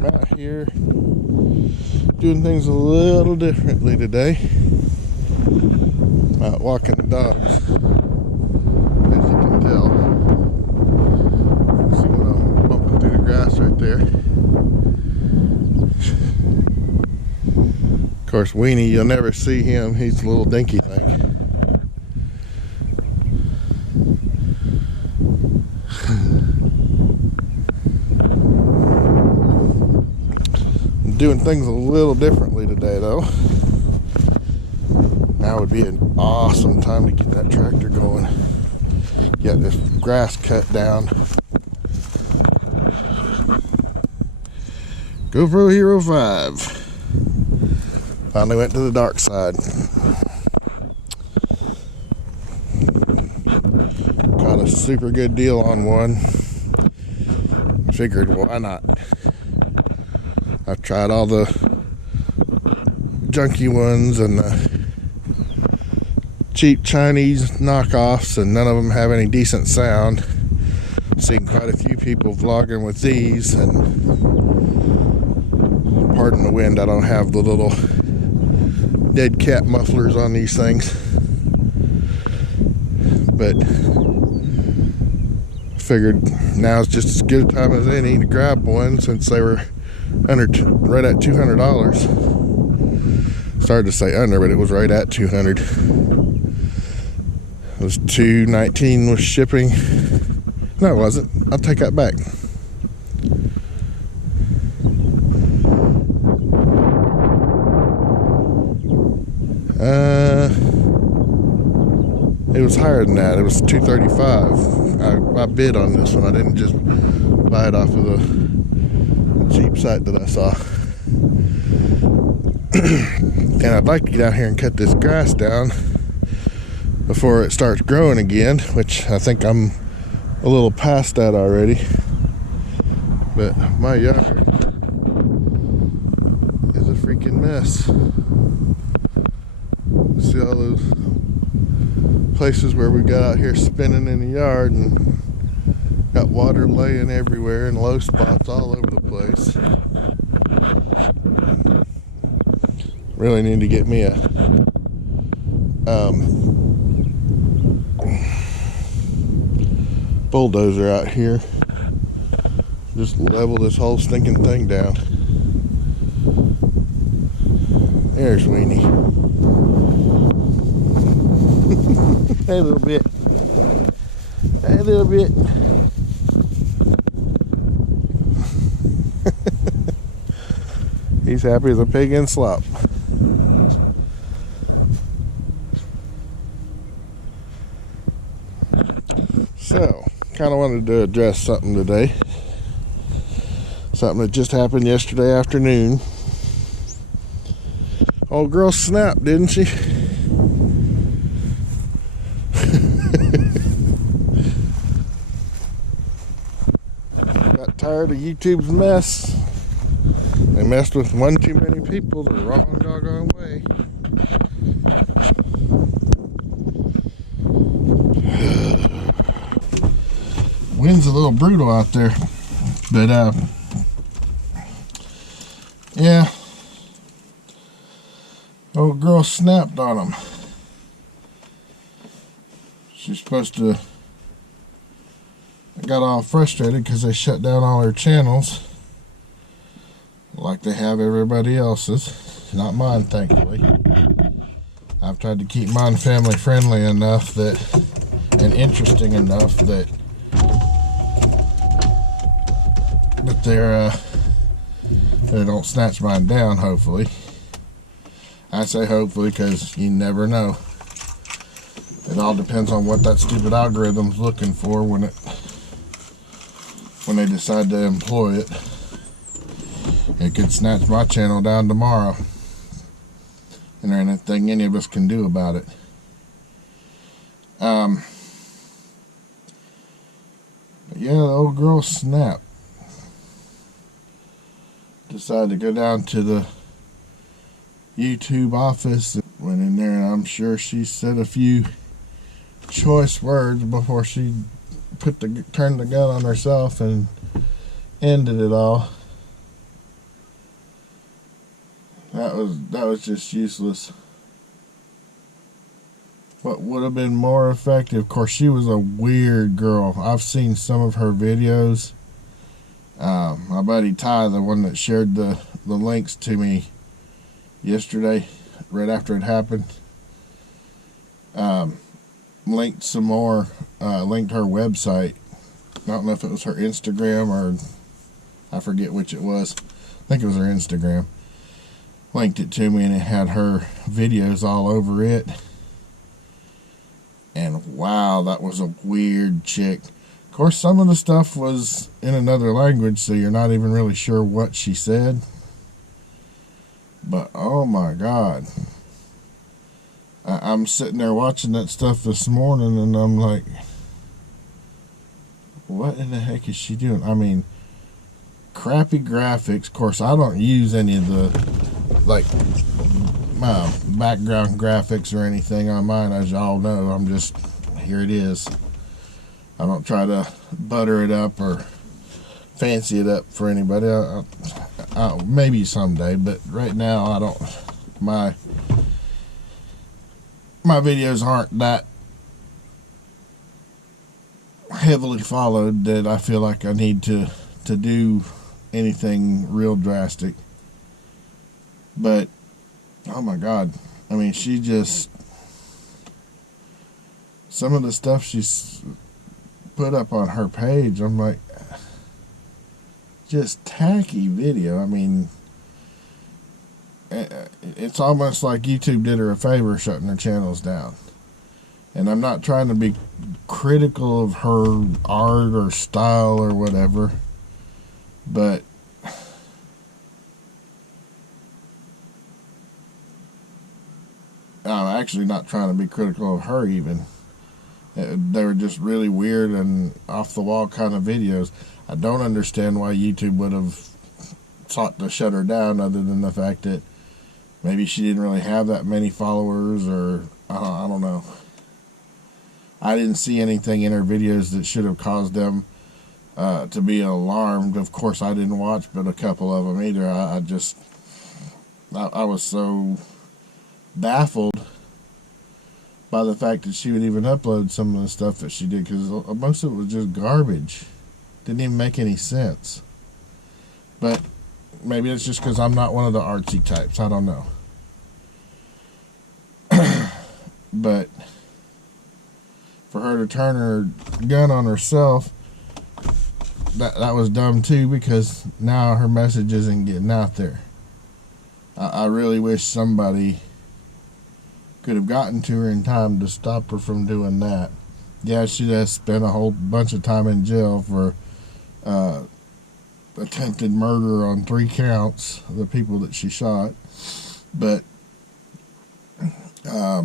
I'm out here doing things a little differently today. Out walking the dogs, as you can tell. See when I'm bumping through the grass right there. Of course, Weenie, you'll never see him. He's a little dinky thing. Doing things a little differently today though. Now would be an awesome time to get that tractor going. Get this grass cut down. GoPro Hero 5. Finally went to the dark side. Got a super good deal on one. Figured, why not? I've tried all the junky ones and the cheap Chinese knockoffs, and none of them have any decent sound. I've seen quite a few people vlogging with these, and pardon the wind, I don't have the little dead cat mufflers on these things. But I figured now's just as good a time as any to grab one, since they were right at $200. Started to say under, but it was right at 200. It was $219 with shipping. No, it wasn't. I'll take that back. It was higher than that. It was $235. I bid on this one. I didn't just buy it off of the cheap site that I saw. And I'd like to get out here and cut this grass down before it starts growing again, which I think I'm a little past that already. But my yard is a freaking mess. See all those places where we got out here spinning in the yard and got water laying everywhere and low spots all over the place. Really need to get me a bulldozer out here. Just level this whole stinking thing down. There's Weenie. Hey, little bit. Hey, little bit. He's happy as a pig in slop. So, kind of wanted to address something today. Something that just happened yesterday afternoon. Old girl snapped, didn't she? Got tired of YouTube's mess. They messed with one too many people the wrong doggone way. Wind's a little brutal out there, but yeah, old girl snapped on them. She's supposed to. I got all frustrated because they shut down all her channels, like they have everybody else's. Not mine, thankfully. I've tried to keep mine family friendly enough that, and interesting enough that they don't snatch mine down, hopefully. I say hopefully because you never know. It all depends on what that stupid algorithm's looking for when they decide to employ it. It could snatch my channel down tomorrow, and there ain't nothing any of us can do about it. But yeah, the old girl snapped. Decided to go down to the YouTube office. Went in there, and I'm sure she said a few choice words before she turned the gun on herself and ended it all. That was just useless. What would have been more effective? Of course, she was a weird girl. I've seen some of her videos. My buddy Ty, the one that shared the links to me yesterday, right after it happened, linked some more. Linked her website. I don't know if it was her Instagram or I forget which it was. I think it was her Instagram. Linked it to me and it had her videos all over it. And wow, that was a weird chick. Of course, some of the stuff was in another language, so you're not even really sure what she said. But oh my God. I'm sitting there watching that stuff this morning and I'm like, what in the heck is she doing? I mean, crappy graphics. Of course, I don't use any of the, like, background graphics or anything on mine, as y'all know. I'm just, here it is. I don't try to butter it up or fancy it up for anybody. Maybe someday, but right now I don't. My videos aren't that heavily followed that I feel like I need to do anything real drastic. But oh my God, I mean, she just, some of the stuff she's put up on her page, I'm like, just tacky video. I mean, it's almost like YouTube did her a favor shutting her channels down. And I'm not trying to be critical of her art or style or whatever, but I'm actually not trying to be critical of her even. They were just really weird and off-the-wall kind of videos. I don't understand why YouTube would have sought to shut her down, other than the fact that maybe she didn't really have that many followers, or I don't know. I didn't see anything in her videos that should have caused them to be alarmed. Of course, I didn't watch but a couple of them either. I was so baffled by the fact that she would even upload some of the stuff that she did, because most of it was just garbage. Didn't even make any sense. But maybe it's just because I'm not one of the artsy types. I don't know. But for her to turn her gun on herself, that was dumb too, because now her message isn't getting out there. I really wish somebody could have gotten to her in time to stop her from doing that. Yeah, she does spend a whole bunch of time in jail for attempted murder on 3 counts of the people that she shot. But I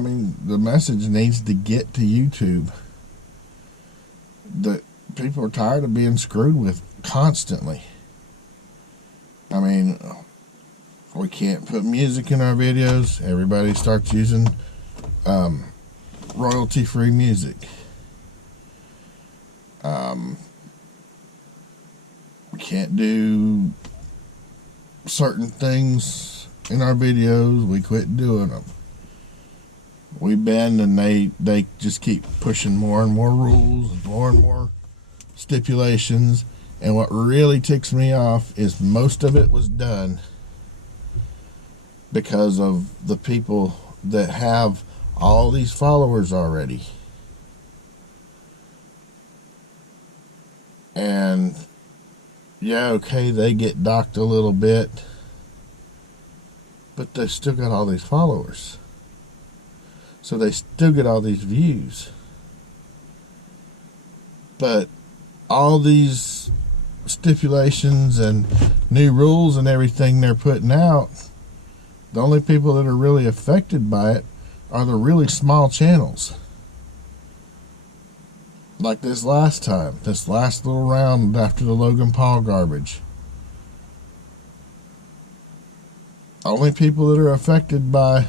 mean, the message needs to get to YouTube. That people are tired of being screwed with constantly. I mean, we can't put music in our videos. Everybody starts using royalty-free music. We can't do certain things in our videos. We quit doing them. We bend and they just keep pushing more and more rules and more stipulations. And what really ticks me off is most of it was done because of the people that have all these followers already. And yeah, okay, they get docked a little bit, but they still got all these followers. So they still get all these views. But all these stipulations and new rules and everything they're putting out, the only people that are really affected by it are the really small channels. Like this last little round after the Logan Paul garbage. Only people that are affected by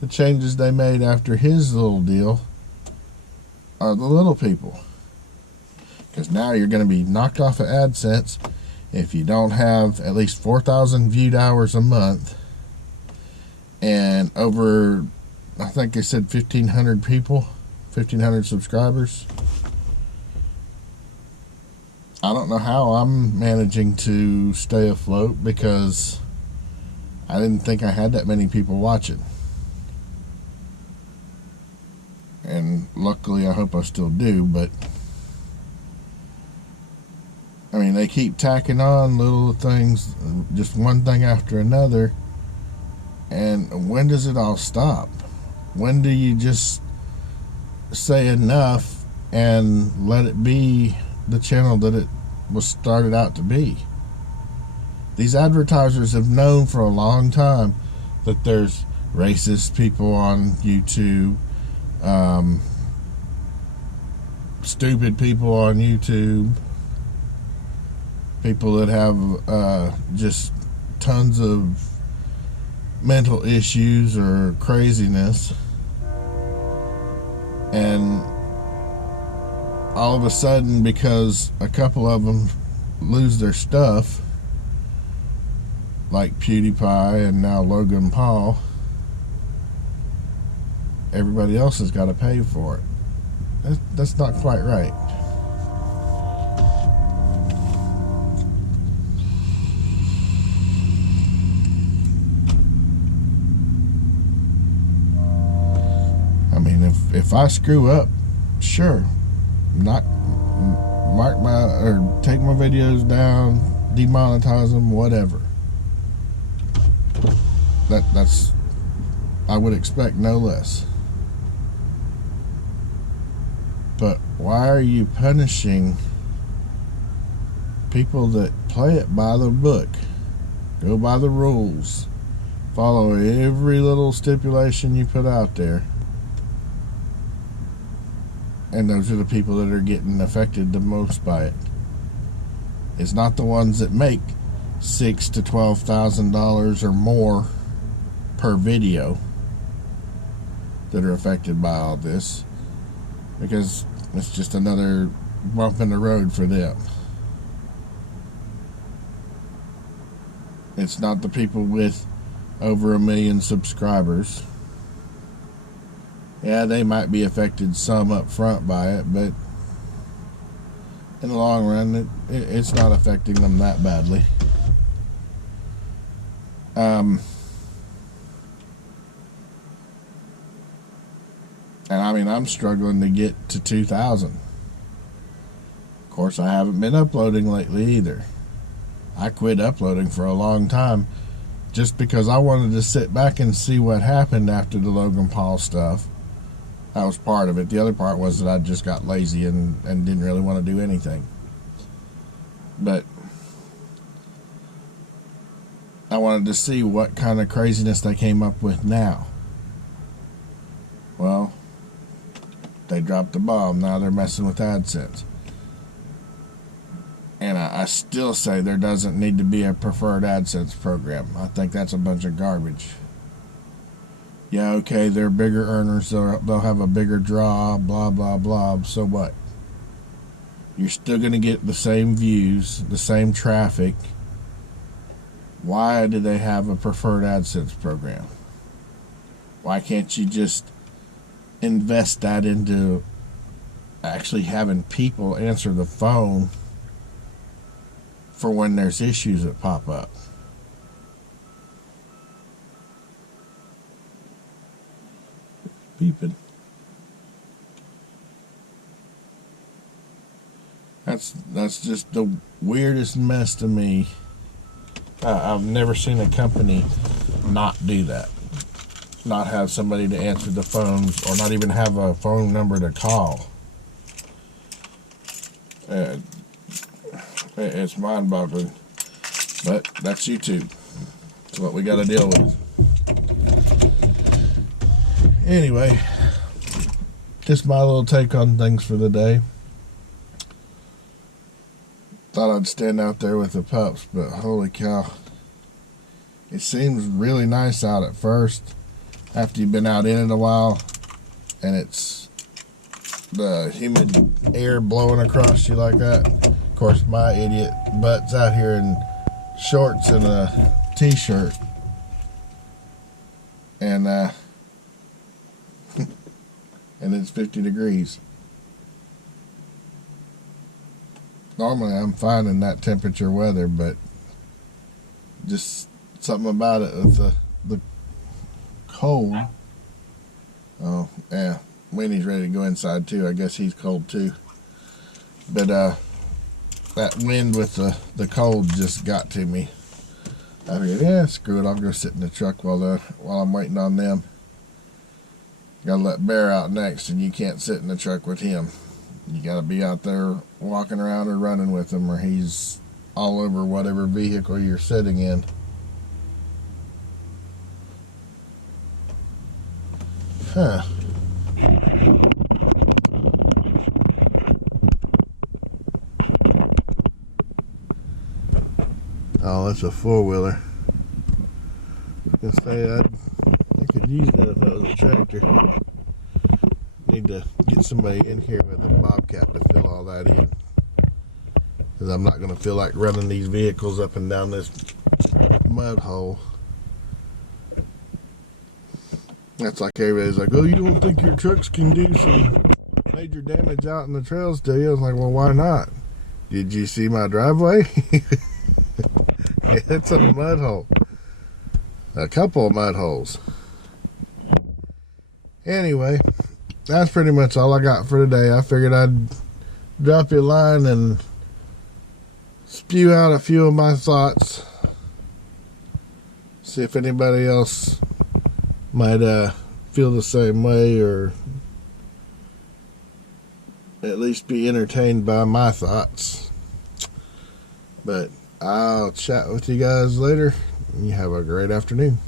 the changes they made after his little deal are the little people. Because now you're going to be knocked off of AdSense If you don't have at least 4,000 viewed hours a month and over, I think they said 1,500 people, 1,500 subscribers, I don't know how I'm managing to stay afloat, because I didn't think I had that many people watching. And luckily, I hope I still do, but I mean, they keep tacking on little things, just one thing after another. And when does it all stop? When do you just say enough and let it be the channel that it was started out to be? These advertisers have known for a long time that there's racist people on YouTube, stupid people on YouTube, people that have just tons of mental issues or craziness, and all of a sudden, because a couple of them lose their stuff, like PewDiePie and now Logan Paul, everybody else has got to pay for it. That's not quite right. I mean, if I screw up, sure, not mark my, or take my videos down, demonetize them, whatever. That's, I would expect no less. But why are you punishing people that play it by the book, go by the rules, follow every little stipulation you put out there? And those are the people that are getting affected the most by it. It's not the ones that make $6,000 to $12,000 or more per video that are affected by all this, because it's just another bump in the road for them. It's not the people with over 1 million subscribers. Yeah, they might be affected some up front by it, but in the long run, it's not affecting them that badly. And I mean, I'm struggling to get to 2,000. Of course, I haven't been uploading lately either. I quit uploading for a long time just because I wanted to sit back and see what happened after the Logan Paul stuff. That was part of it. The other part was that I just got lazy and didn't really want to do anything. But I wanted to see what kind of craziness they came up with now. Well, they dropped the bomb. Now they're messing with AdSense. And I still say there doesn't need to be a preferred AdSense program. I think that's a bunch of garbage. Yeah, okay, they're bigger earners. They'll have a bigger draw, blah, blah, blah. So what? You're still going to get the same views, the same traffic. Why do they have a preferred AdSense program? Why can't you just invest that into actually having people answer the phone for when there's issues that pop up? Beeping. That's just the weirdest mess to me. I've never seen a company not do that. Not have somebody to answer the phones, or not even have a phone number to call. It's mind-boggling. But that's YouTube. It's what we got to deal with. Anyway, just my little take on things for the day. Thought I'd stand out there with the pups, but holy cow. It seems really nice out at first, after you've been out in it a while, and it's the humid air blowing across you like that. Of course, my idiot butt's out here in shorts and a t-shirt. And and it's 50 degrees. Normally I'm fine in that temperature weather, but just something about it with the cold. Oh, yeah. Winnie's ready to go inside too. I guess he's cold too. But that wind with the cold just got to me. I figured, yeah, screw it. I'll go sit in the truck while I'm waiting on them. Gotta let Bear out next, and you can't sit in the truck with him. You gotta be out there walking around or running with him, or he's all over whatever vehicle you're sitting in. Huh. Oh, that's a four-wheeler. I was gonna say I could use that if that was a tractor. Need to get somebody in here with a bobcat to fill all that in, because I'm not gonna feel like running these vehicles up and down this mud hole. That's like everybody's like, oh, you don't think your trucks can do some major damage out in the trails, do you? I was like, well, why not? Did you see my driveway? It's a mud hole. A couple of mud holes. Anyway, that's pretty much all I got for today. I figured I'd drop you a line and spew out a few of my thoughts. See if anybody else might feel the same way, or at least be entertained by my thoughts. But I'll chat with you guys later. You have a great afternoon.